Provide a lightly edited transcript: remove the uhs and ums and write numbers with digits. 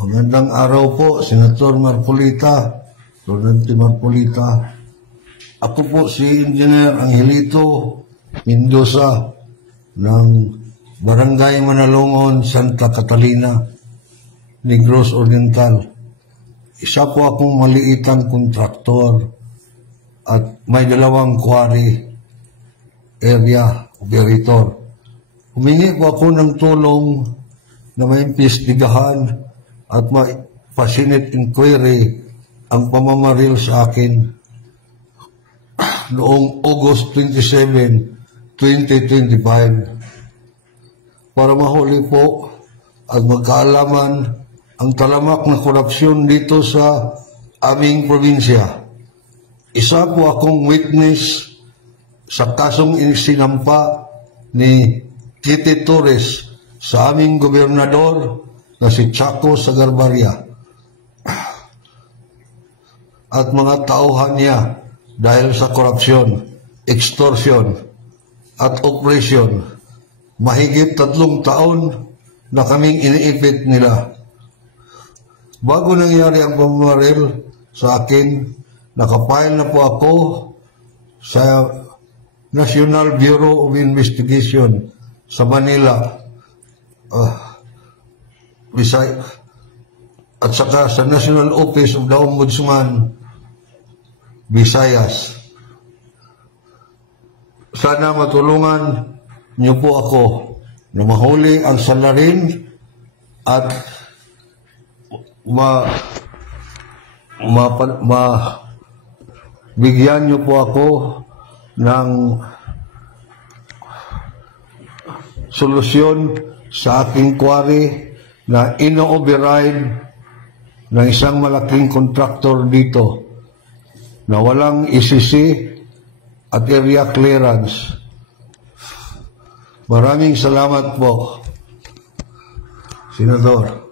Magandang araw po, Senator Marcolita, Rodante Marcolita. Ako po si Engineer Angelito Mendoza ng Barangay Manalongon, Santa Catalina, Negros Oriental. Isa po akong maliitang kontraktor at may 2 quarry area operator. Humingi po ako ng tulong na maimbestigahan at ma-facilitate inquiry ang pamamaril sa akin noong August 27, 2025 para mahuli po at magkaalaman ang talamak na korupsyon dito sa aming probinsya. Isa po akong witness sa kasong isinampa ni Kitty Torres sa aming gobernador na si Chaco Sagarbarria at mga tauhan niya dahil sa korupsyon, extortion at operation. Mahigit 3 taon na kaming iniipit nila. Bago nangyari ang pamamaril sa akin, nakapile na po ako sa National Bureau of Investigation sa Manila, at saka sa National Office of the Ombudsman, Visayas. Sana matulungan niyo po ako na mahuli ang salarin at bigyan niyo po ako ng solusyon sa aking quarry na ino-override ng isang malaking kontraktor dito na walang ECC at area clearance. Maraming salamat po, Senador.